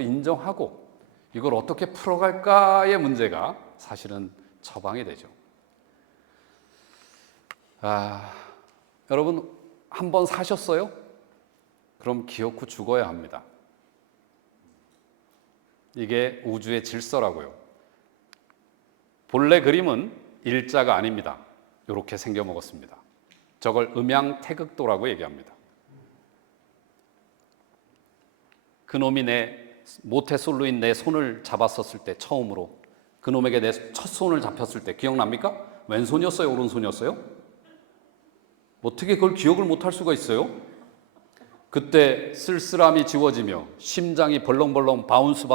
인정하고 이걸 어떻게 풀어갈까의 문제가 사실은 처방이 되죠. 여러분 한 번 사셨어요? 그럼 기억 후 죽어야 합니다. 이게 우주의 질서라고요. 본래 그림은 일자가 아닙니다. 이렇게 생겨 먹었습니다. 저걸 음양태극도라고 얘기합니다. 그놈이 모태솔로인 내 손을 잡았었을 때 처음으로 그놈에게 내 첫 손을 잡혔을 때 기억납니까? 왼손이었어요? 오른손이었어요? 어떻게 그걸 기억을 못할 수가 있어요? 그때 쓸쓸함이 지워지며 심장이 벌렁벌렁 바운스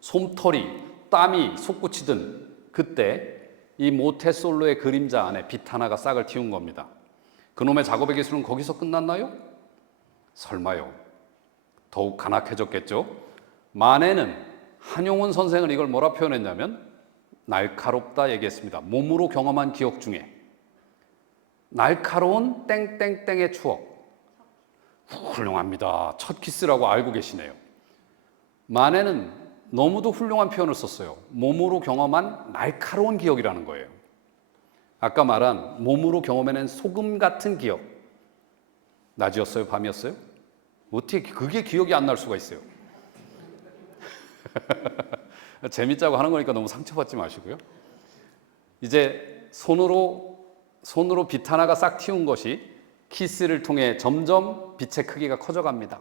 솜털이 땀이 솟구치던 그때 이 모태솔로의 그림자 안에 빛 하나가 싹을 틔운 겁니다. 그놈의 작업의 기술은 거기서 끝났나요? 설마요. 더욱 간악해졌겠죠. 만에는 한용운 선생은 이걸 뭐라 표현했냐면 날카롭다 얘기했습니다. 몸으로 경험한 기억 중에 날카로운 땡땡땡의 추억. 훌륭합니다. 첫 키스라고 알고 계시네요. 만에는 너무도 훌륭한 표현을 썼어요. 몸으로 경험한 날카로운 기억이라는 거예요. 아까 말한 몸으로 경험해낸 소금 같은 기억. 낮이었어요? 밤이었어요? 어떻게 그게 기억이 안 날 수가 있어요? 재밌자고 하는 거니까 너무 상처받지 마시고요. 이제 손으로 빛 하나가 싹 틔운 것이 키스를 통해 점점 빛의 크기가 커져갑니다.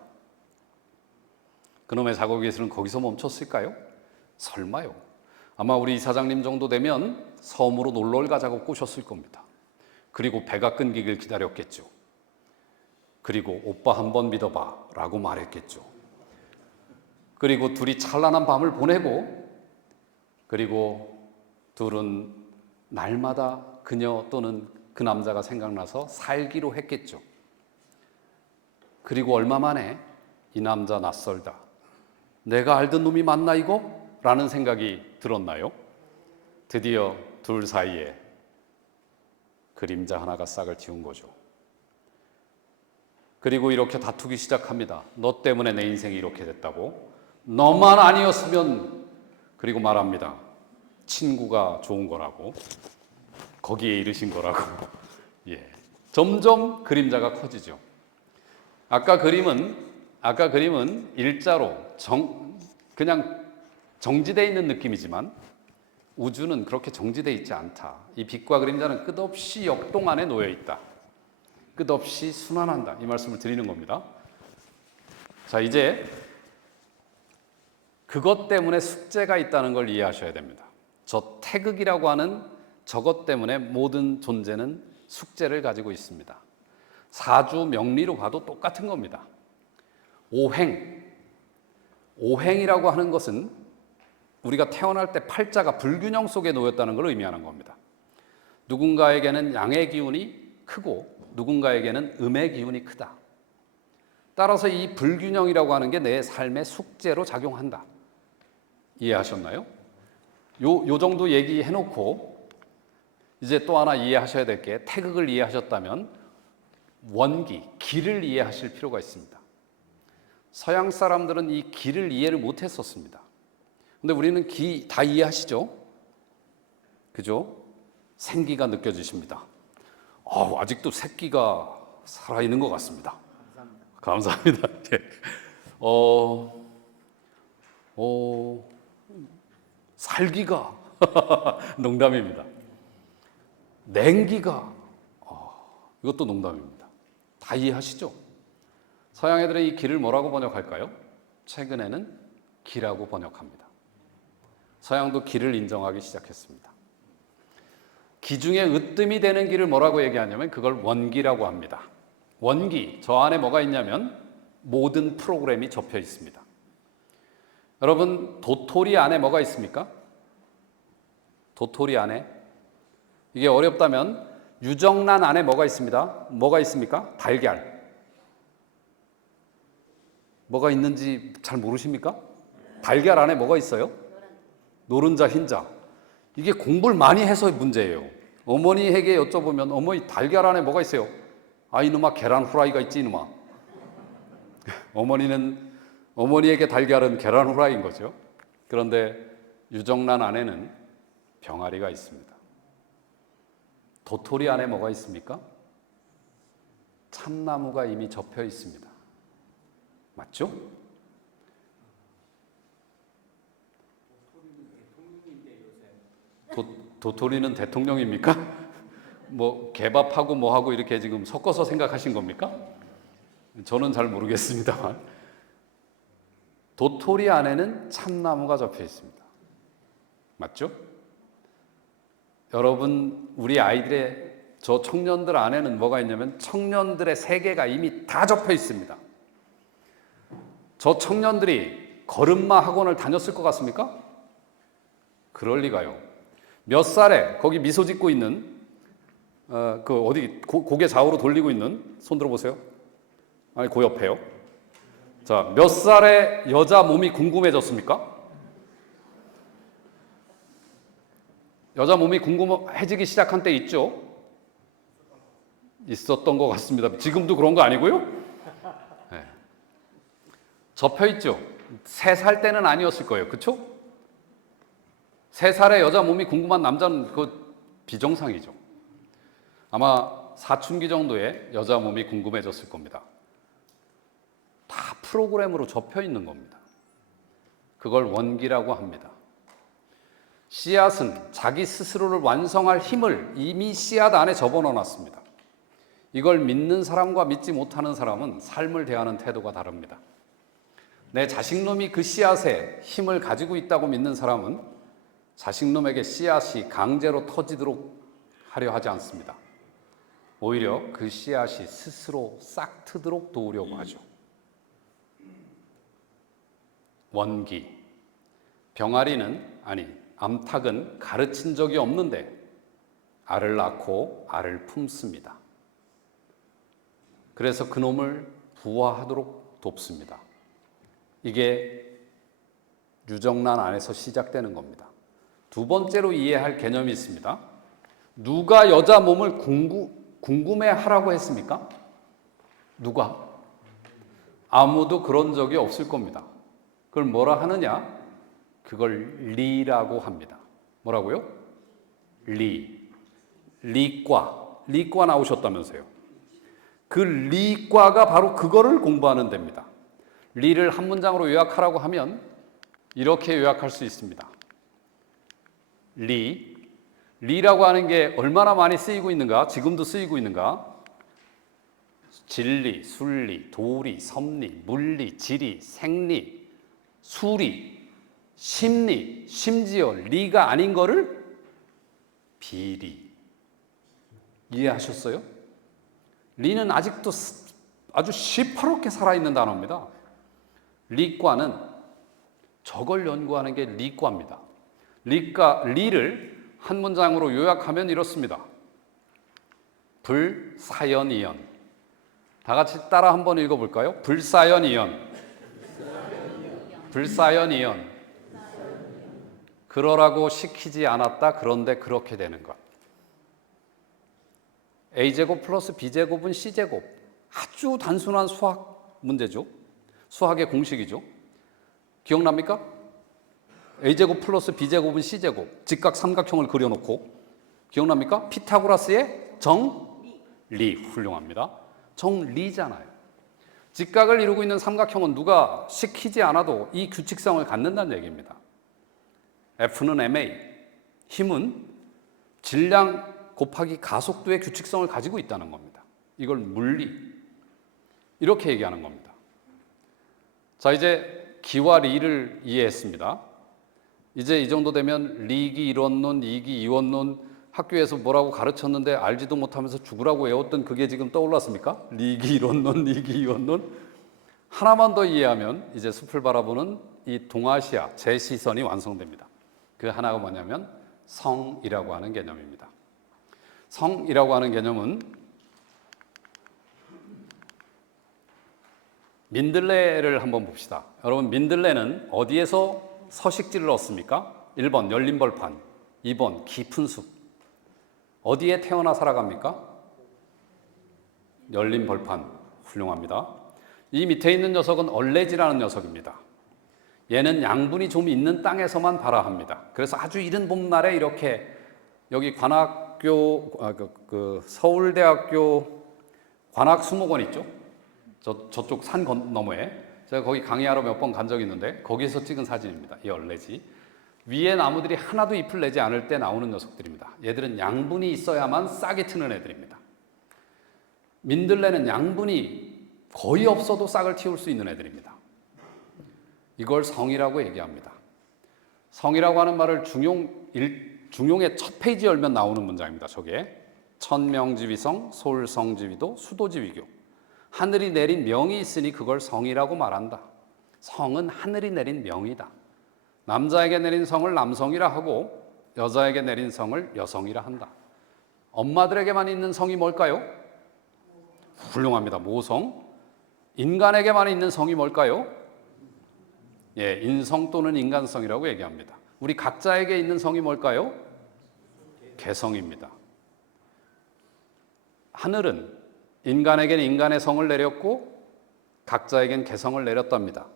그놈의 작업 기술은 거기서 멈췄을까요? 설마요. 아마 우리 이사장님 정도 되면 섬으로 놀러를 가자고 꼬셨을 겁니다. 그리고 배가 끊기길 기다렸겠죠. 그리고 오빠 한번 믿어봐 라고 말했겠죠. 그리고 둘이 찬란한 밤을 보내고 그리고 둘은 날마다 그녀 또는 그 남자가 생각나서 살기로 했겠죠. 그리고 얼마 만에 이 남자 낯설다. 내가 알던 놈이 맞나 이거? 라는 생각이 들었나요? 드디어 둘 사이에 그림자 하나가 싹을 틔운 거죠. 그리고 이렇게 다투기 시작합니다. 너 때문에 내 인생이 이렇게 됐다고. 너만 아니었으면. 그리고 말합니다. 친구가 좋은 거라고. 거기에 이르신 거라고. 예. 점점 그림자가 커지죠. 아까 그림은 일자로 그냥 정지되어 있는 느낌이지만 우주는 그렇게 정지되어 있지 않다. 이 빛과 그림자는 끝없이 역동 안에 놓여 있다. 끝없이 순환한다. 이 말씀을 드리는 겁니다. 자, 이제 그것 때문에 숙제가 있다는 걸 이해하셔야 됩니다. 저 태극이라고 하는 저것 때문에 모든 존재는 숙제를 가지고 있습니다. 사주 명리로 봐도 똑같은 겁니다. 오행이라고 하는 것은 우리가 태어날 때 팔자가 불균형 속에 놓였다는 걸 의미하는 겁니다. 누군가에게는 양의 기운이 크고 누군가에게는 음의 기운이 크다. 따라서 이 불균형이라고 하는 게 내 삶의 숙제로 작용한다. 이해하셨나요? 요 정도 얘기해놓고 이제 또 하나 이해하셔야 될 게 태극을 이해하셨다면 원기, 기를 이해하실 필요가 있습니다. 서양 사람들은 이 기를 이해를 못했었습니다. 근데 우리는 기 다 이해하시죠? 그죠? 생기가 느껴지십니다. 아직도 새끼가 살아있는 것 같습니다. 감사합니다. 네. 살기가 농담입니다. 냉기가 이것도 농담입니다. 다 이해하시죠? 서양 애들은 이 기를 뭐라고 번역할까요? 최근에는 기라고 번역합니다. 서양도 기를 인정하기 시작했습니다. 기 중에 으뜸이 되는 기를 뭐라고 얘기하냐면 그걸 원기라고 합니다. 원기, 저 안에 뭐가 있냐면 모든 프로그램이 접혀 있습니다. 여러분, 도토리 안에 뭐가 있습니까? 도토리 안에, 이게 어렵다면 유정란 안에 뭐가 있습니다? 뭐가 있습니까? 달걀. 뭐가 있는지 잘 모르십니까? 달걀 안에 뭐가 있어요? 노른자, 흰자. 이게 공부를 많이 해서 문제예요. 어머니에게 여쭤보면 어머니 달걀 안에 뭐가 있어요? 이놈아 계란 후라이가 있지 이놈아. 어머니는 어머니에게 달걀은 계란 후라이인 거죠. 그런데 유정란 안에는 병아리가 있습니다. 도토리 안에 뭐가 있습니까? 참나무가 이미 접혀 있습니다. 맞죠? 도토리는 대통령입니까? 뭐 개밥하고 뭐하고 이렇게 지금 섞어서 생각하신 겁니까? 저는 잘 모르겠습니다만 도토리 안에는 참나무가 접혀 있습니다. 맞죠? 여러분, 우리 아이들의 저 청년들 안에는 뭐가 있냐면 청년들의 세계가 이미 다 접혀 있습니다. 저 청년들이 걸음마 학원을 다녔을 것 같습니까? 그럴 리가요. 몇 살에 거기 미소 짓고 있는 고개 좌우로 돌리고 있는 손 들어보세요. 아니, 그 옆에요. 자, 몇 살에 여자 몸이 궁금해졌습니까? 여자 몸이 궁금해지기 시작한 때 있죠? 있었던 것 같습니다. 지금도 그런 거 아니고요? 네. 접혀 있죠? 3살 때는 아니었을 거예요. 그렇죠? 3살에 여자 몸이 궁금한 남자는 그 비정상이죠. 아마 사춘기 정도에 여자 몸이 궁금해졌을 겁니다. 다 프로그램으로 접혀 있는 겁니다. 그걸 원기라고 합니다. 씨앗은 자기 스스로를 완성할 힘을 이미 씨앗 안에 접어넣어 놨습니다. 이걸 믿는 사람과 믿지 못하는 사람은 삶을 대하는 태도가 다릅니다. 내 자식놈이 그 씨앗에 힘을 가지고 있다고 믿는 사람은 자식놈에게 씨앗이 강제로 터지도록 하려 하지 않습니다. 오히려 그 씨앗이 스스로 싹 트도록 도우려고 하죠. 원기, 암탉은 가르친 적이 없는데 알을 낳고 알을 품습니다. 그래서 그놈을 부화하도록 돕습니다. 이게 유정란 안에서 시작되는 겁니다. 두 번째로 이해할 개념이 있습니다. 누가 여자 몸을 궁금해하라고 했습니까? 누가? 아무도 그런 적이 없을 겁니다. 그걸 뭐라 하느냐? 그걸 리라고 합니다. 뭐라고요? 리과 나오셨다면서요. 그 리과가 바로 그거를 공부하는 데입니다. 리를 한 문장으로 요약하라고 하면 이렇게 요약할 수 있습니다. 리라고 하는 게 얼마나 많이 쓰이고 있는가? 지금도 쓰이고 있는가? 진리, 순리, 도리, 섭리, 물리, 지리, 생리, 수리, 심리, 심지어 리가 아닌 거를 비리. 이해하셨어요? 리는 아직도 아주 시퍼렇게 살아있는 단어입니다. 리과는 저걸 연구하는 게 리과입니다. 리를 한 문장으로 요약하면 이렇습니다. 불사연이연. 다 같이 따라 한번 읽어볼까요? 불사연이연. 그러라고 시키지 않았다. 그런데 그렇게 되는 것. A제곱 플러스 B제곱은 C제곱. 아주 단순한 수학 문제죠. 수학의 공식이죠. 기억납니까? A제곱 플러스 B제곱은 C제곱. 직각 삼각형을 그려놓고. 기억납니까? 피타고라스의 정리. 훌륭합니다. 정리잖아요. 직각을 이루고 있는 삼각형은 누가 시키지 않아도 이 규칙성을 갖는다는 얘기입니다. F는 ma, 힘은 질량 곱하기 가속도의 규칙성을 가지고 있다는 겁니다. 이걸 물리, 이렇게 얘기하는 겁니다. 자, 이제 기와 리를 이해했습니다. 이제 이 정도 되면 리기 일원론, 이기 이원론, 학교에서 뭐라고 가르쳤는데 알지도 못하면서 죽으라고 외웠던 그게 지금 떠올랐습니까? 리기 일원론, 리기 이원론. 하나만 더 이해하면 이제 숲을 바라보는 이 동아시아 제 시선이 완성됩니다. 그 하나가 뭐냐면 성이라고 하는 개념입니다. 성이라고 하는 개념은 민들레를 한번 봅시다. 여러분, 민들레는 어디에서 서식지를 얻습니까? 1번 열린 벌판, 2번 깊은 숲. 어디에 태어나 살아갑니까? 열린 벌판. 훌륭합니다. 이 밑에 있는 녀석은 얼레지라는 녀석입니다. 얘는 양분이 좀 있는 땅에서만 발화합니다. 그래서 아주 이른 봄날에 이렇게 여기 서울대학교 관악수목원 있죠? 저쪽 산 너머에 제가 거기 강의하러 몇 번 간 적이 있는데 거기서 찍은 사진입니다. 이 얼레지. 위에 나무들이 하나도 잎을 내지 않을 때 나오는 녀석들입니다. 얘들은 양분이 있어야만 싹이 트는 애들입니다. 민들레는 양분이 거의 없어도 싹을 틔울 수 있는 애들입니다. 이걸 성이라고 얘기합니다. 성이라고 하는 말을 중용의 첫 페이지 열면 나오는 문장입니다. 저게 천명지위성, 솔성지위도, 수도지위교. 하늘이 내린 명이 있으니 그걸 성이라고 말한다. 성은 하늘이 내린 명이다. 남자에게 내린 성을 남성이라 하고 여자에게 내린 성을 여성이라 한다. 엄마들에게만 있는 성이 뭘까요? 훌륭합니다. 모성. 인간에게만 있는 성이 뭘까요? 예, 인성 또는 인간성이라고 얘기합니다. 우리 각자에게 있는 성이 뭘까요? 개성입니다. 하늘은 인간에게는 인간의 성을 내렸고 각자에겐 개성을 내렸답니다.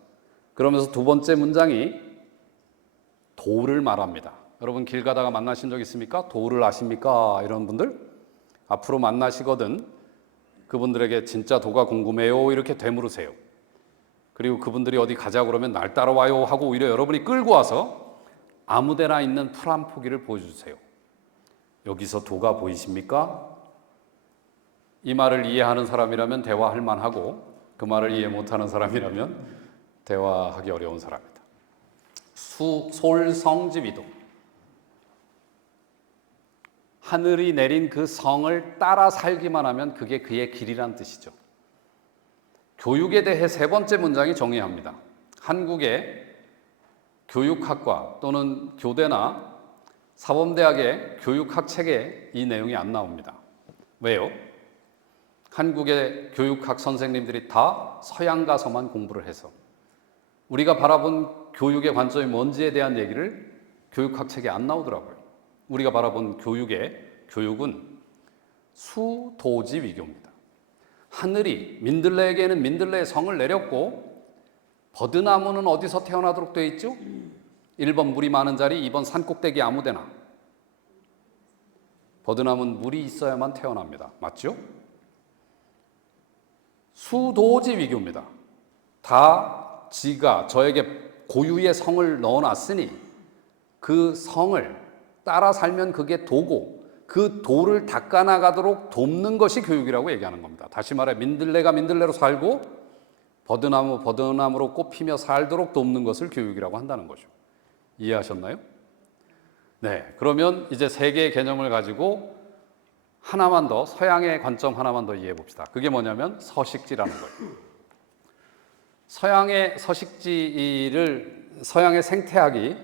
그러면서 두 번째 문장이 도를 말합니다. 여러분 길 가다가 만나신 적 있습니까? 도를 아십니까? 이런 분들 앞으로 만나시거든 그분들에게 진짜 도가 궁금해요 이렇게 되물으세요. 그리고 그분들이 어디 가자 그러면 날 따라와요 하고 오히려 여러분이 끌고 와서 아무데나 있는 풀 한 포기를 보여주세요. 여기서 도가 보이십니까? 이 말을 이해하는 사람이라면 대화할 만하고 그 말을 이해 못하는 사람이라면 대화하기 어려운 사람입니다. 솔성지위도 하늘이 내린 그 성을 따라 살기만 하면 그게 그의 길이란 뜻이죠. 교육에 대해 세 번째 문장이 정의합니다. 한국의 교육학과 또는 교대나 사범대학의 교육학 책에 이 내용이 안 나옵니다. 왜요? 한국의 교육학 선생님들이 다 서양 가서만 공부를 해서 우리가 바라본 교육의 관점이 뭔지에 대한 얘기를 교육학 책에 안 나오더라고요. 우리가 바라본 교육은 수도지위교입니다. 하늘이 민들레에게는 민들레의 성을 내렸고 버드나무는 어디서 태어나도록 되어 있죠? 1번 물이 많은 자리, 2번 산꼭대기 아무데나. 버드나무는 물이 있어야만 태어납니다. 맞죠? 수도지위교입니다. 다 지가 저에게 고유의 성을 넣어놨으니 그 성을 따라 살면 그게 도고 그 도를 닦아나가도록 돕는 것이 교육이라고 얘기하는 겁니다. 다시 말해 민들레가 민들레로 살고 버드나무로 꽃피며 살도록 돕는 것을 교육이라고 한다는 거죠. 이해하셨나요? 네, 그러면 이제 세 개의 개념을 가지고 하나만 더, 서양의 관점 하나만 더 이해해 봅시다. 그게 뭐냐면 서식지라는 거예요. 서양의 생태학이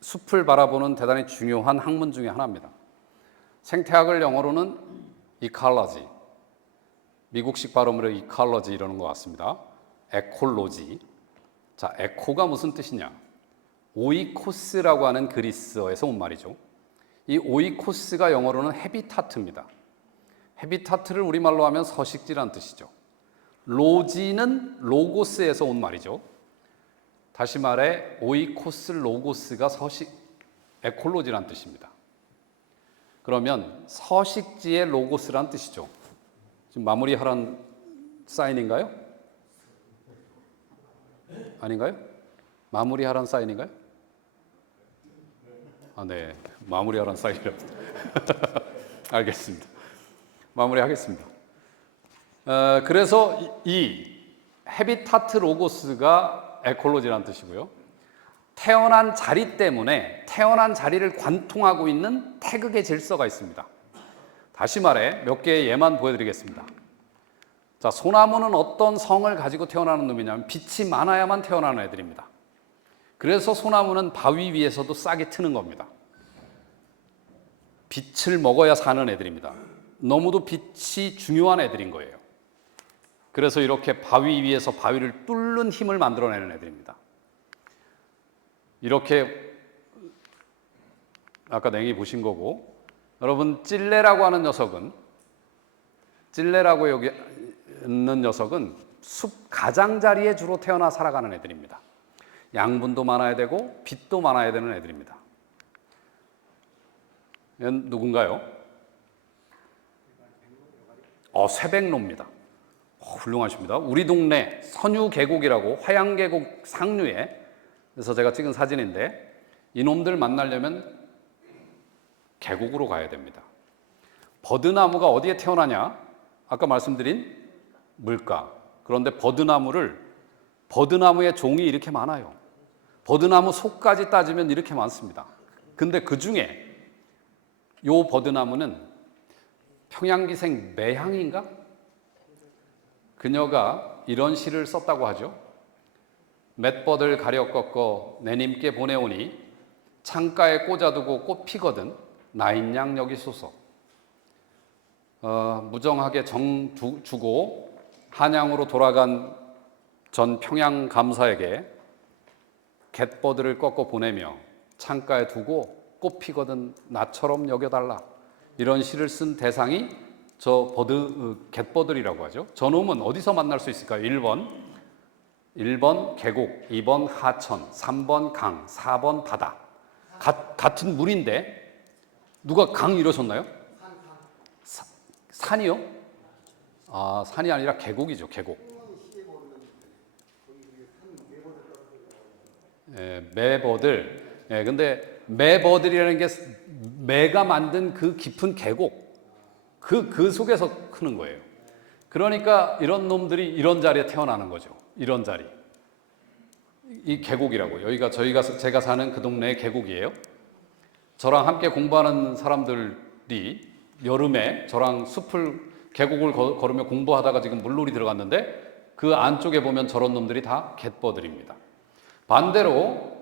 숲을 바라보는 대단히 중요한 학문 중에 하나입니다. 생태학을 영어로는 ecology, 미국식 발음으로 ecology 이러는 것 같습니다. 에콜로지. 자, 에코가 무슨 뜻이냐? 오이코스라고 하는 그리스어에서 온 말이죠. 이 오이코스가 영어로는 헤비타트입니다. 헤비타트를 우리말로 하면 서식지란 뜻이죠. 로지는 로고스에서 온 말이죠. 다시 말해 오이코스 로고스가 에콜로지란 뜻입니다. 그러면 서식지의 로고스란 뜻이죠. 지금 마무리하라는 사인인가요? 아닌가요? 마무리하라는 사인인가요? 아, 네. 마무리하라는 사인이라고. 알겠습니다. 마무리하겠습니다. 그래서 이 헤비타트 로고스가 에콜로지라는 뜻이고요. 태어난 자리 때문에 태어난 자리를 관통하고 있는 태극의 질서가 있습니다. 다시 말해 몇 개의 예만 보여드리겠습니다. 자, 소나무는 어떤 성을 가지고 태어나는 놈이냐면 빛이 많아야만 태어나는 애들입니다. 그래서 소나무는 바위 위에서도 싹이 트는 겁니다. 빛을 먹어야 사는 애들입니다. 너무도 빛이 중요한 애들인 거예요. 그래서 이렇게 바위 위에서 바위를 뚫는 힘을 만들어내는 애들입니다. 이렇게 아까 냉이 보신 거고, 여러분 찔레라고 하는 녀석은 찔레라고 여기 있는 녀석은 숲 가장자리에 주로 태어나 살아가는 애들입니다. 양분도 많아야 되고 빛도 많아야 되는 애들입니다. 얘는 누군가요? 쇠백로입니다. 훌륭하십니다. 우리 동네 선유계곡이라고 화양계곡 상류에, 그래서 제가 찍은 사진인데, 이놈들 만나려면 계곡으로 가야 됩니다. 버드나무가 어디에 태어나냐? 아까 말씀드린 물가. 그런데 버드나무의 종이 이렇게 많아요. 버드나무 속까지 따지면 이렇게 많습니다. 근데 그 중에 요 버드나무는 평양기생 매향인가? 그녀가 이런 시를 썼다고 하죠. 맷버들 가려 꺾어 내님께 보내오니 창가에 꽂아두고 꽃 피거든 나인양 여기 소서. 무정하게 정 주고 한양으로 돌아간 전 평양 감사에게 갯버들을 꺾어 보내며 창가에 두고 꽃 피거든 나처럼 여겨달라. 이런 시를 쓴 대상이 저 갯버들이라고 하죠. 저놈은 어디서 만날 수 있을까요? 1번 계곡, 2번 하천, 3번 강, 4번 바다. 같은 물인데 누가 강 이러셨나요? 산이요? 산이 아니라 계곡이죠, 계곡. 매버들. 근데 매버들이라는 게 매가 만든 그 깊은 계곡, 그 속에서 크는 거예요. 그러니까 이런 놈들이 이런 자리에 태어나는 거죠. 이런 자리. 이 계곡이라고. 여기가 제가 사는 그 동네의 계곡이에요. 저랑 함께 공부하는 사람들이 여름에 저랑 계곡을 걸으며 공부하다가 지금 물놀이 들어갔는데 그 안쪽에 보면 저런 놈들이 다 갯버들입니다. 반대로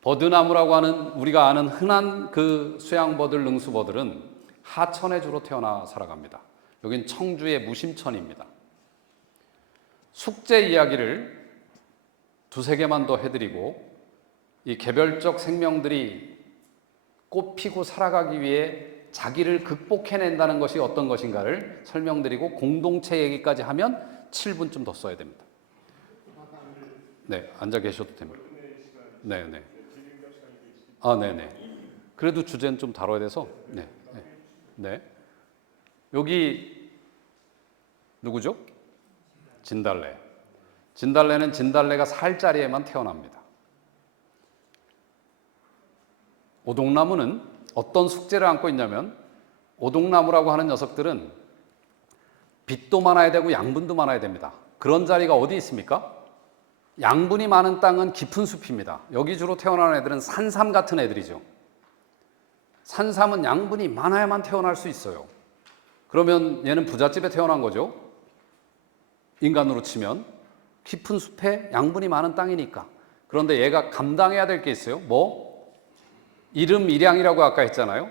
버드나무라고 하는 우리가 아는 흔한 그 수양버들, 능수버들은 하천에 주로 태어나 살아갑니다. 여긴 청주의 무심천입니다. 숙제 이야기를 두세 개만 더 해드리고 이 개별적 생명들이 꽃피고 살아가기 위해 자기를 극복해낸다는 것이 어떤 것인가를 설명드리고 공동체 얘기까지 하면 7분쯤 더 써야 됩니다. 네, 앉아 계셔도 됩니다. 네네. 네네. 그래도 주제는 좀 다뤄야 돼서. 네. 여기 누구죠? 진달래. 진달래는 진달래가 살 자리에만 태어납니다. 오동나무는 어떤 숙제를 안고 있냐면, 오동나무라고 하는 녀석들은 빛도 많아야 되고 양분도 많아야 됩니다. 그런 자리가 어디 있습니까? 양분이 많은 땅은 깊은 숲입니다. 여기 주로 태어나는 애들은 산삼 같은 애들이죠. 산삼은 양분이 많아야만 태어날 수 있어요. 그러면 얘는 부잣집에 태어난 거죠. 인간으로 치면 깊은 숲에 양분이 많은 땅이니까. 그런데 얘가 감당해야 될 게 있어요. 이름 일양이라고 아까 했잖아요.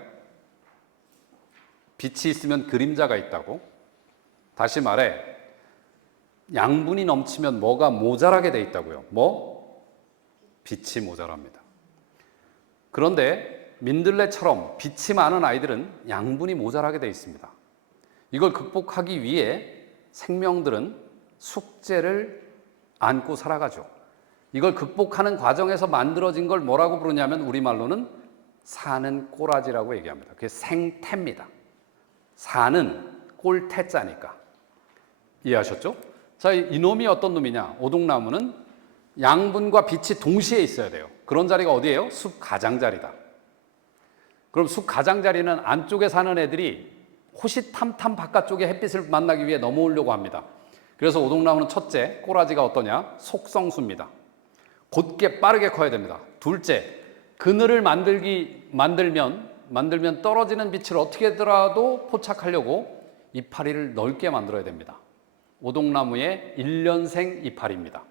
빛이 있으면 그림자가 있다고. 다시 말해 양분이 넘치면 뭐가 모자라게 돼 있다고요. 빛이 모자랍니다. 그런데 민들레처럼 빛이 많은 아이들은 양분이 모자라게 돼 있습니다. 이걸 극복하기 위해 생명들은 숙제를 안고 살아가죠. 이걸 극복하는 과정에서 만들어진 걸 뭐라고 부르냐면 우리말로는 사는 꼬라지라고 얘기합니다. 그게 생태입니다. 사는 꼴태자니까. 이해하셨죠? 자, 이놈이 어떤 놈이냐? 오동나무는 양분과 빛이 동시에 있어야 돼요. 그런 자리가 어디예요? 숲 가장자리다. 그럼 숲 가장자리는 안쪽에 사는 애들이 호시탐탐 바깥쪽에 햇빛을 만나기 위해 넘어오려고 합니다. 그래서 오동나무는 첫째, 꼬라지가 어떠냐? 속성수입니다. 곧게 빠르게 커야 됩니다. 둘째, 그늘을 만들면 떨어지는 빛을 어떻게더라도 포착하려고 이파리를 넓게 만들어야 됩니다. 오동나무의 1년생 이파리입니다.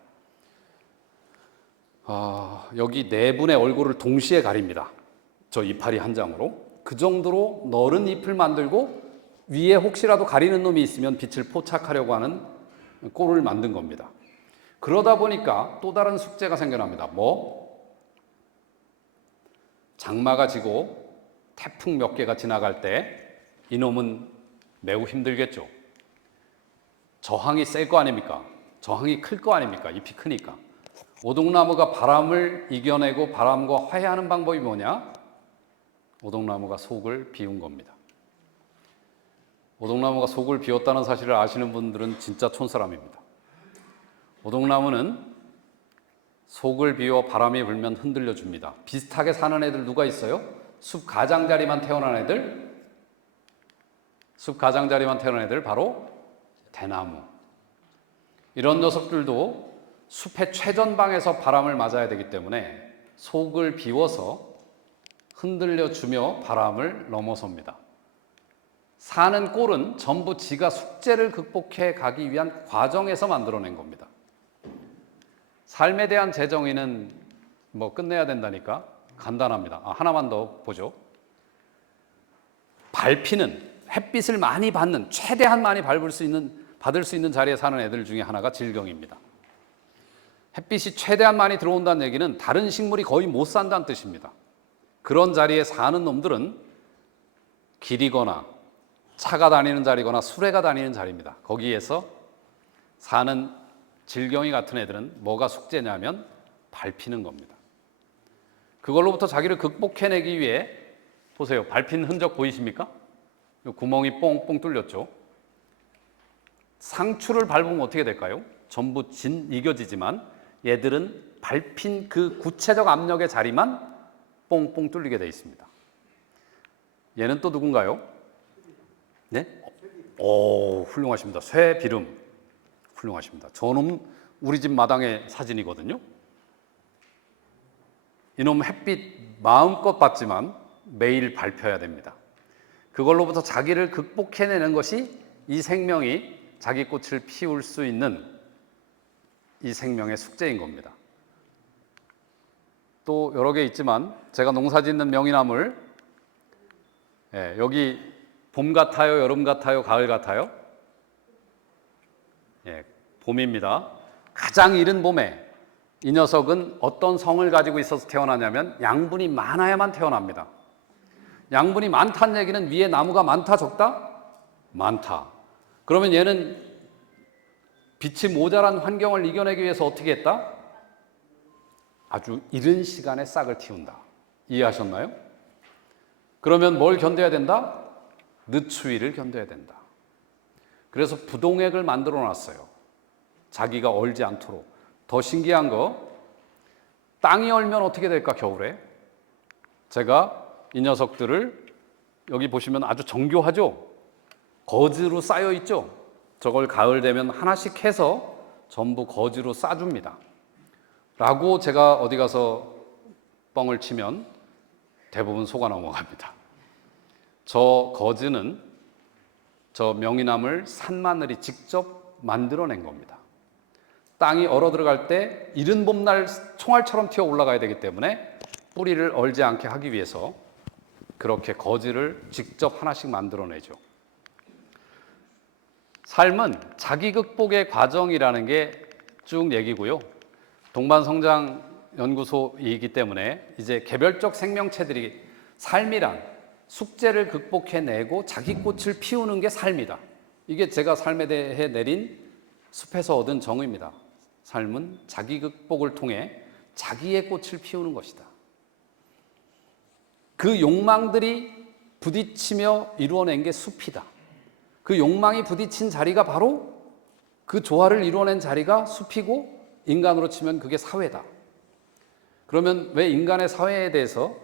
여기 네 분의 얼굴을 동시에 가립니다. 저 이파리 한 장으로. 그 정도로 넓은 잎을 만들고 위에 혹시라도 가리는 놈이 있으면 빛을 포착하려고 하는 꼴을 만든 겁니다. 그러다 보니까 또 다른 숙제가 생겨납니다. 장마가 지고 태풍 몇 개가 지나갈 때 이놈은 매우 힘들겠죠. 저항이 셀 거 아닙니까? 저항이 클 거 아닙니까? 잎이 크니까. 오동나무가 바람을 이겨내고 바람과 화해하는 방법이 뭐냐? 오동나무가 속을 비운 겁니다. 오동나무가 속을 비웠다는 사실을 아시는 분들은 진짜 촌사람입니다. 오동나무는 속을 비워 바람이 불면 흔들려 줍니다. 비슷하게 사는 애들 누가 있어요? 숲 가장자리만 태어난 애들? 숲 가장자리만 태어난 애들 바로 대나무. 이런 녀석들도 숲의 최전방에서 바람을 맞아야 되기 때문에 속을 비워서 흔들려 주며 바람을 넘어섭니다. 사는 꼴은 전부 지가 숙제를 극복해 가기 위한 과정에서 만들어낸 겁니다. 삶에 대한 재정의는 뭐 끝내야 된다니까 간단합니다. 하나만 더 보죠. 밟히는 햇빛을 많이 받는 최대한 많이 받을 수 있는 자리에 사는 애들 중에 하나가 질경입니다. 햇빛이 최대한 많이 들어온다는 얘기는 다른 식물이 거의 못 산다는 뜻입니다. 그런 자리에 사는 놈들은 길이거나 차가 다니는 자리거나 수레가 다니는 자리입니다. 거기에서 사는 질경이 같은 애들은 뭐가 숙제냐면 밟히는 겁니다. 그걸로부터 자기를 극복해내기 위해 보세요. 밟힌 흔적 보이십니까? 구멍이 뽕뽕 뚫렸죠. 상추를 밟으면 어떻게 될까요? 전부 이겨지지만 얘들은 밟힌 그 구체적 압력의 자리만 뽕뽕 뚫리게 되어 있습니다. 얘는 또 누군가요? 네? 오, 훌륭하십니다. 쇠비름. 훌륭하십니다. 저놈 우리 집 마당의 사진이거든요. 이놈 햇빛 마음껏 받지만 매일 밟혀야 됩니다. 그걸로부터 자기를 극복해내는 것이 이 생명이 자기 꽃을 피울 수 있는 이 생명의 숙제인 겁니다. 또 여러 개 있지만 제가 농사짓는 명이나물, 여기 봄 같아요, 여름 같아요, 가을 같아요? 봄입니다. 가장 이른 봄에 이 녀석은 어떤 성을 가지고 있어서 태어나냐면 양분이 많아야만 태어납니다. 양분이 많다는 얘기는 위에 나무가 많다, 적다? 많다. 그러면 얘는 빛이 모자란 환경을 이겨내기 위해서 어떻게 했다? 아주 이른 시간에 싹을 틔운다. 이해하셨나요? 그러면 뭘 견뎌야 된다? 늦추위를 견뎌야 된다. 그래서 부동액을 만들어 놨어요. 자기가 얼지 않도록. 더 신기한 거, 땅이 얼면 어떻게 될까, 겨울에? 제가 이 녀석들을 여기 보시면 아주 정교하죠? 거즈로 쌓여 있죠? 저걸 가을 되면 하나씩 해서 전부 거즈로 싸줍니다. 라고 제가 어디 가서 뻥을 치면 대부분 속아 넘어갑니다. 저 거즈는 저 명이나물 산마늘이 직접 만들어낸 겁니다. 땅이 얼어 들어갈 때 이른 봄날 총알처럼 튀어 올라가야 되기 때문에 뿌리를 얼지 않게 하기 위해서 그렇게 거즈를 직접 하나씩 만들어내죠. 삶은 자기 극복의 과정이라는 게 쭉 얘기고요. 동반성장연구소이기 때문에 이제 개별적 생명체들이 삶이란 숙제를 극복해내고 자기 꽃을 피우는 게 삶이다. 이게 제가 삶에 대해 내린 숲에서 얻은 정의입니다. 삶은 자기 극복을 통해 자기의 꽃을 피우는 것이다. 그 욕망들이 부딪히며 이루어낸 게 숲이다. 그 욕망이 부딪힌 자리가 바로 그 조화를 이루어낸 자리가 숲이고 인간으로 치면 그게 사회다. 그러면 왜 인간의 사회에 대해서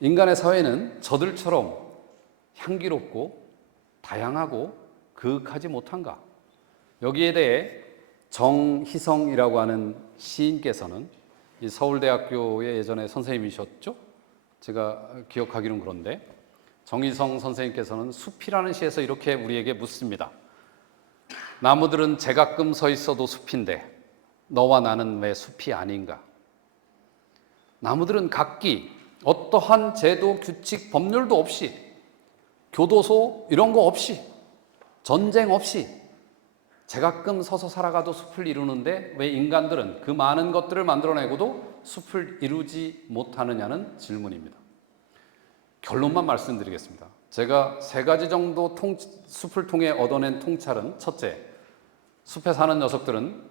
인간의 사회는 저들처럼 향기롭고 다양하고 그윽하지 못한가? 여기에 대해 정희성이라고 하는 시인께서는 이 서울대학교의 예전에 선생님이셨죠? 제가 기억하기로는 그런데 정희성 선생님께서는 숲이라는 시에서 이렇게 우리에게 묻습니다. 나무들은 제가끔 서 있어도 숲인데 너와 나는 왜 숲이 아닌가? 나무들은 각기 어떠한 제도, 규칙, 법률도 없이 교도소 이런 거 없이 전쟁 없이 제가끔 서서 살아가도 숲을 이루는데 왜 인간들은 그 많은 것들을 만들어내고도 숲을 이루지 못하느냐는 질문입니다. 결론만 말씀드리겠습니다. 제가 3가지 정도 숲을 통해 얻어낸 통찰은 첫째, 숲에 사는 녀석들은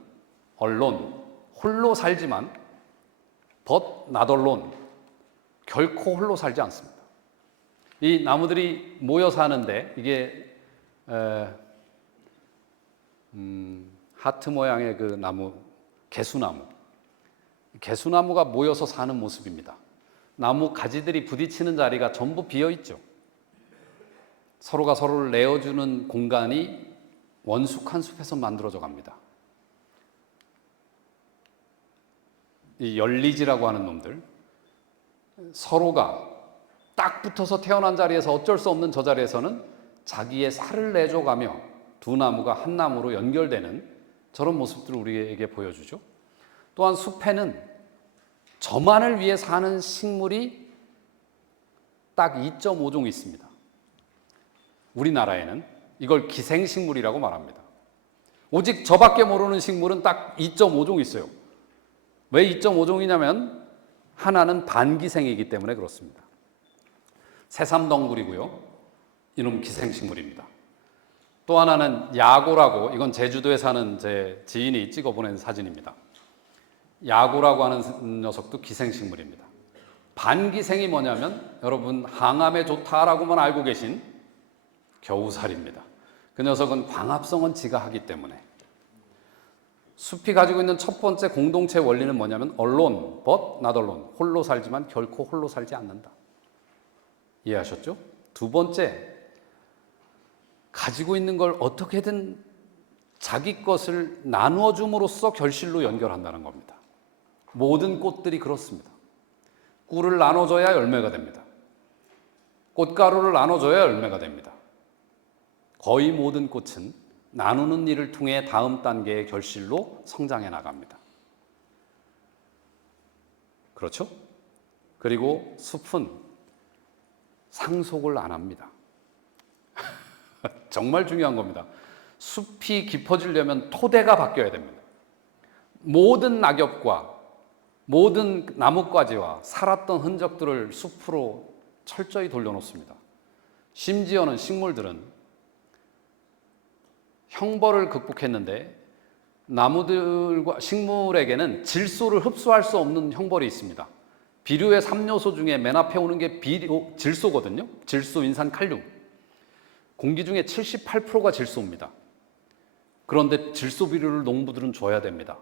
alone, 홀로 살지만 but not alone, 결코 홀로 살지 않습니다. 이 나무들이 모여 사는데 이게 하트 모양의 그 나무, 개수나무가 모여서 사는 모습입니다. 나무 가지들이 부딪히는 자리가 전부 비어 있죠. 서로가 서로를 내어주는 공간이 원숙한 숲에서 만들어져 갑니다. 이 열리지라고 하는 놈들, 서로가 딱 붙어서 태어난 자리에서 어쩔 수 없는 저 자리에서는 자기의 살을 내줘가며 두 나무가 한 나무로 연결되는 저런 모습들을 우리에게 보여주죠. 또한 숲에는 저만을 위해 사는 식물이 딱 2.5종 있습니다. 우리나라에는 이걸 기생식물이라고 말합니다. 오직 저밖에 모르는 식물은 딱 2.5종 있어요. 왜 2.5종이냐면 하나는 반기생이기 때문에 그렇습니다. 새삼덩굴이고요. 이놈 기생식물입니다. 또 하나는 야고라고, 이건 제주도에 사는 제 지인이 찍어보낸 사진입니다. 야고라고 하는 녀석도 기생식물입니다. 반기생이 뭐냐면 여러분 항암에 좋다라고만 알고 계신 겨우살입니다. 그 녀석은 광합성은 지가 하기 때문에. 숲이 가지고 있는 첫 번째 공동체 원리는 뭐냐면 alone, but not alone. 홀로 살지만 결코 홀로 살지 않는다. 이해하셨죠? 두 번째, 가지고 있는 걸 어떻게든 자기 것을 나누어 줌으로써 결실로 연결한다는 겁니다. 모든 꽃들이 그렇습니다. 꿀을 나눠줘야 열매가 됩니다. 꽃가루를 나눠줘야 열매가 됩니다. 거의 모든 꽃은 나누는 일을 통해 다음 단계의 결실로 성장해 나갑니다. 그렇죠? 그리고 숲은 상속을 안 합니다. 정말 중요한 겁니다. 숲이 깊어지려면 토대가 바뀌어야 됩니다. 모든 낙엽과 모든 나뭇가지와 살았던 흔적들을 숲으로 철저히 돌려놓습니다. 심지어는 식물들은 형벌을 극복했는데 나무들과 식물에게는 질소를 흡수할 수 없는 형벌이 있습니다. 비료의 3요소 중에 맨 앞에 오는 게 질소거든요. 질소, 인산, 칼륨. 공기 중에 78%가 질소입니다. 그런데 질소 비료를 농부들은 줘야 됩니다.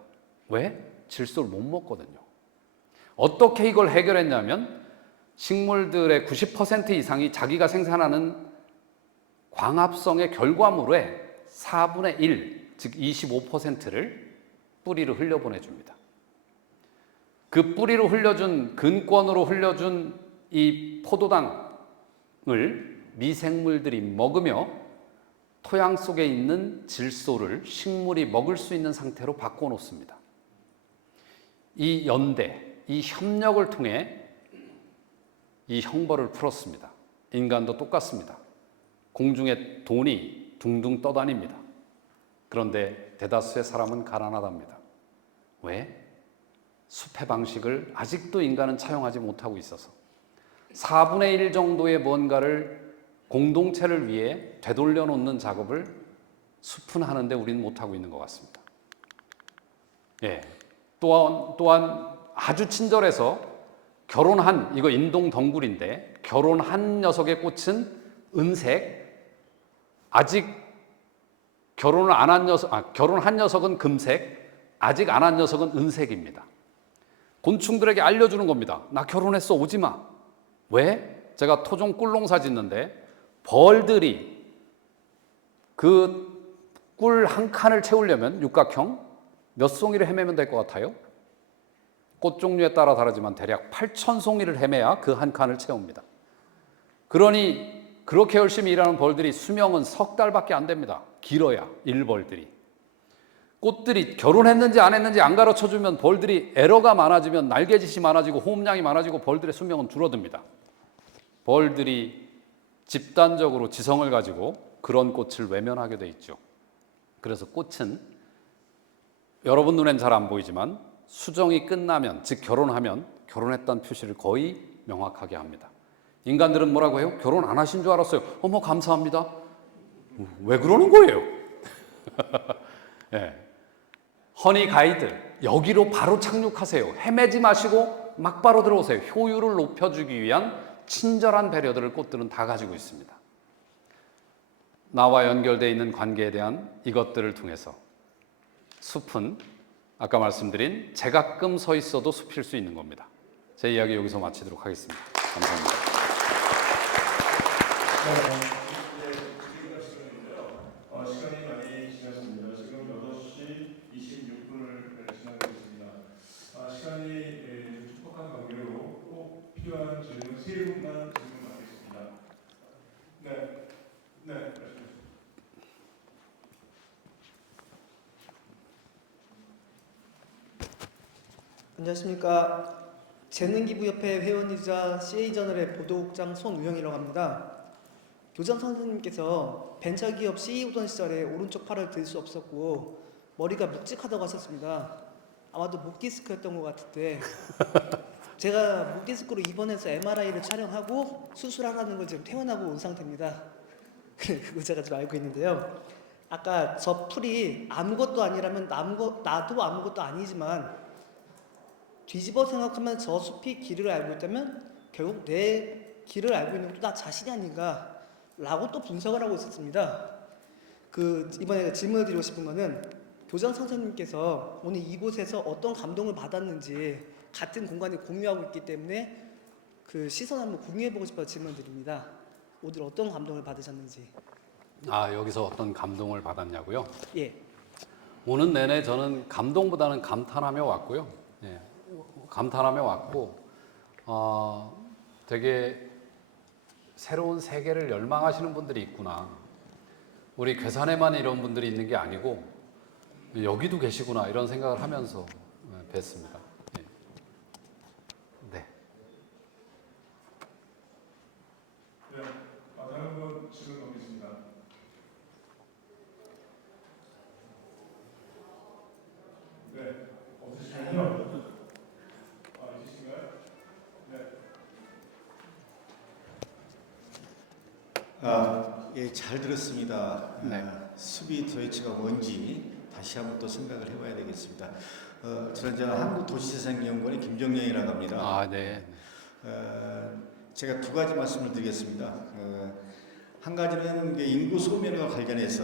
왜? 질소를 못 먹거든요. 어떻게 이걸 해결했냐면 식물들의 90% 이상이 자기가 생산하는 광합성의 결과물에 4분의 1, 즉 25%를 뿌리로 흘려보내줍니다. 그 뿌리로 흘려준, 근권으로 흘려준 이 포도당을 미생물들이 먹으며 토양 속에 있는 질소를 식물이 먹을 수 있는 상태로 바꿔놓습니다. 이 연대, 이 협력을 통해 이 형벌을 풀었습니다. 인간도 똑같습니다. 공중에 돈이 둥둥 떠다닙니다. 그런데 대다수의 사람은 가난하답니다. 왜? 숲의 방식을 아직도 인간은 차용하지 못하고 있어서 4분의 1 정도의 뭔가를 공동체를 위해 되돌려 놓는 작업을 숲은 하는데 우리는 못하고 있는 것 같습니다. 예. 또한 아주 친절해서 결혼한, 이거 인동 덩굴인데 결혼한 녀석의 꽃은 은색, 아직 결혼을 안 한 녀석, 결혼한 녀석은 금색, 아직 안 한 녀석은 은색입니다. 곤충들에게 알려주는 겁니다. 나 결혼했어, 오지 마. 왜? 제가 토종 꿀농사 짓는데 벌들이 그 꿀 한 칸을 채우려면 육각형 몇 송이를 헤매면 될 것 같아요? 꽃 종류에 따라 다르지만 대략 8,000송이를 헤매야 그 한 칸을 채웁니다. 그러니 그렇게 열심히 일하는 벌들이 수명은 석 달밖에 안 됩니다. 길어야, 일벌들이. 꽃들이 결혼했는지 안 했는지 안 가르쳐주면 벌들이 에러가 많아지면 날개짓이 많아지고 호흡량이 많아지고 벌들의 수명은 줄어듭니다. 벌들이 집단적으로 지성을 가지고 그런 꽃을 외면하게 돼 있죠. 그래서 꽃은 여러분 눈엔 잘 안 보이지만 수정이 끝나면, 즉 결혼하면 결혼했다는 표시를 거의 명확하게 합니다. 인간들은 뭐라고 해요? 결혼 안 하신 줄 알았어요. 어머 감사합니다. 왜 그러는 거예요? 네. 허니 가이드, 여기로 바로 착륙하세요. 헤매지 마시고 막바로 들어오세요. 효율을 높여주기 위한 친절한 배려들을 꽃들은 다 가지고 있습니다. 나와 연결되어 있는 관계에 대한 이것들을 통해서 숲은 아까 말씀드린 제가끔 서 있어도 숲일 수 있는 겁니다. 제 이야기 여기서 마치도록 하겠습니다. 감사합니다. 시간이 많이 지났습니다. 지금 8시 26분을 지나고 있습니다. 시간이 촉박한 관계로 꼭 필요한 질문 3분만 질문하겠습니다. 네, 말씀하십시오. 안녕하십니까. 재능기부협회 회원이자 CA저널의 보도국장 손우영이라고 합니다. 교장 선생님께서 벤처기업 CEO던 시절에 오른쪽 팔을 들 수 없었고 머리가 묵직하다고 하셨습니다. 아마도 목디스크였던 것 같은데 제가 목디스크로 입원해서 MRI를 촬영하고 수술하라는 걸 지금 퇴원하고 온 상태입니다. 그거 제가 좀 알고 있는데요. 아까 저 풀이 아무것도 아니라면 나도 아무것도 아니지만 뒤집어 생각하면 저 숲이 길을 알고 있다면 결국 내 길을 알고 있는 것도 나 자신이 아닌가 라고 또 분석을 하고 있었습니다. 이번에 질문을 드리고 싶은 거는 교장 선생님께서 오늘 이곳에서 어떤 감동을 받았는지 같은 공간에 공유하고 있기 때문에 그 시선을 한번 공유해보고 싶어서 질문드립니다. 오늘 어떤 감동을 받으셨는지. 여기서 어떤 감동을 받았냐고요? 예. 오는 내내 저는 감동보다는 감탄하며 왔고요. 예, 감탄하며 왔고 되게 새로운 세계를 열망하시는 분들이 있구나. 우리 괴산에만 이런 분들이 있는 게 아니고 여기도 계시구나 이런 생각을 하면서 뵀습니다. 예. 네. 네, 다른 분 질문 넘기겠습니다. 네, 없으시군요. 있으신가요? 네. 예, 잘 들었습니다. 네. 수비 도이치가 뭔지 다시 한번 또 생각을 해봐야 되겠습니다. 저는 한국도시재생연구원의 김정영이라고 합니다. 네. 제가 두 가지 말씀을 드리겠습니다. 한 가지는 인구 소멸과 관련해서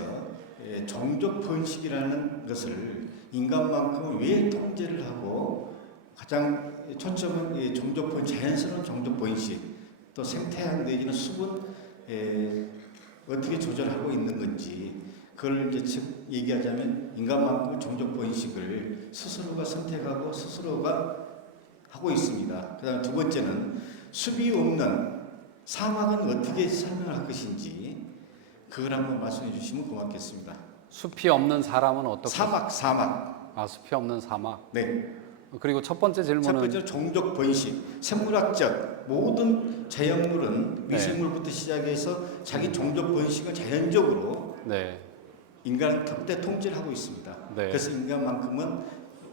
종족 번식이라는 것을 인간만큼은 왜 통제를 하고 가장 초점은 종족 자연스러운 종족 번식 또 생태학 내지는 수분 어떻게 조절하고 있는 건지 그걸 이제 즉 얘기하자면 인간만큼 종족 번식을 스스로가 선택하고 스스로가 하고 있습니다. 그다음 두 번째는 숲이 없는 사막은 어떻게 설명할 것인지 그걸 한번 말씀해 주시면 고맙겠습니다. 숲이 없는 사람은 어떻게? 사막. 숲이 없는 사막. 네. 그리고 첫 번째 질문은 첫 번째는 종족 번식. 생물학적 모든 자연물은 미생물부터 시작해서 자기 종족 번식을 자연적으로 인간 격대 통제를 하고 있습니다. 그래서 인간만큼은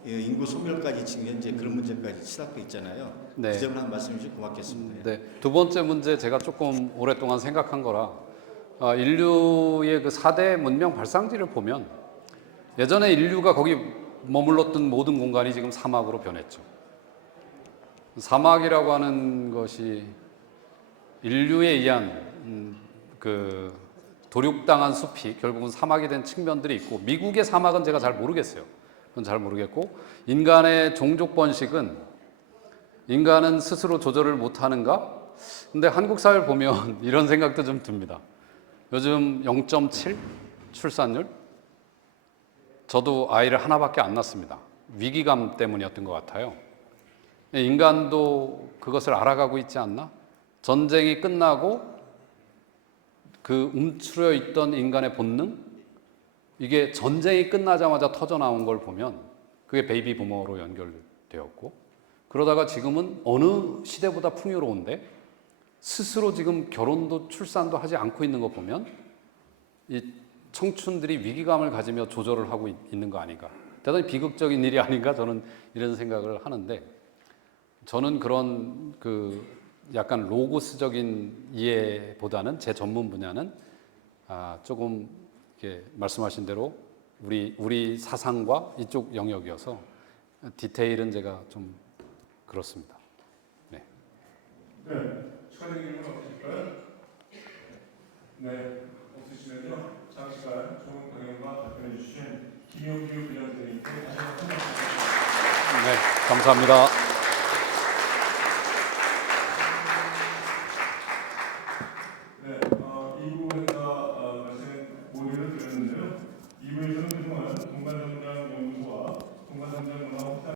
인구 소멸까지 지금 현재 그런 문제까지 치닫고 있잖아요. 그 점을 한 말씀 주시면 고맙겠습니다. 네. 두 번째 문제 제가 조금 오랫동안 생각한 거라 인류의 그 4대 문명 발상지를 보면 예전에 인류가 거기 머물렀던 모든 공간이 지금 사막으로 변했죠. 사막이라고 하는 것이 인류에 의한 그 도륙당한 숲이 결국은 사막이 된 측면들이 있고 미국의 사막은 제가 잘 모르겠어요. 그건 잘 모르겠고 인간의 종족 번식은 인간은 스스로 조절을 못하는가? 근데 한국 사회를 보면 이런 생각도 좀 듭니다. 요즘 0.7 출산율? 저도 아이를 하나밖에 안 낳습니다. 위기감 때문이었던 것 같아요. 인간도 그것을 알아가고 있지 않나? 전쟁이 끝나고 그 움츠려 있던 인간의 본능? 이게 전쟁이 끝나자마자 터져 나온 걸 보면 그게 베이비 부머로 연결되었고 그러다가 지금은 어느 시대보다 풍요로운데 스스로 지금 결혼도 출산도 하지 않고 있는 거 보면 이 청춘들이 위기감을 가지며 조절을 하고 있는 거 아닌가. 대단히 비극적인 일이 아닌가 저는 이런 생각을 하는데 저는 그런 그 약간 로고스적인 이해보다는 제 전문 분야는 조금 이렇게 말씀하신 대로 우리 사상과 이쪽 영역이어서 디테일은 제가 좀 그렇습니다. 네. 네, 추가적인 질문 없으실까요? 네, 없으시면요. 장시간 좋은 강연과 답변해 주신 김용규 부장선생님께 다시 한번 감사드립니다. 네, 감사합니다.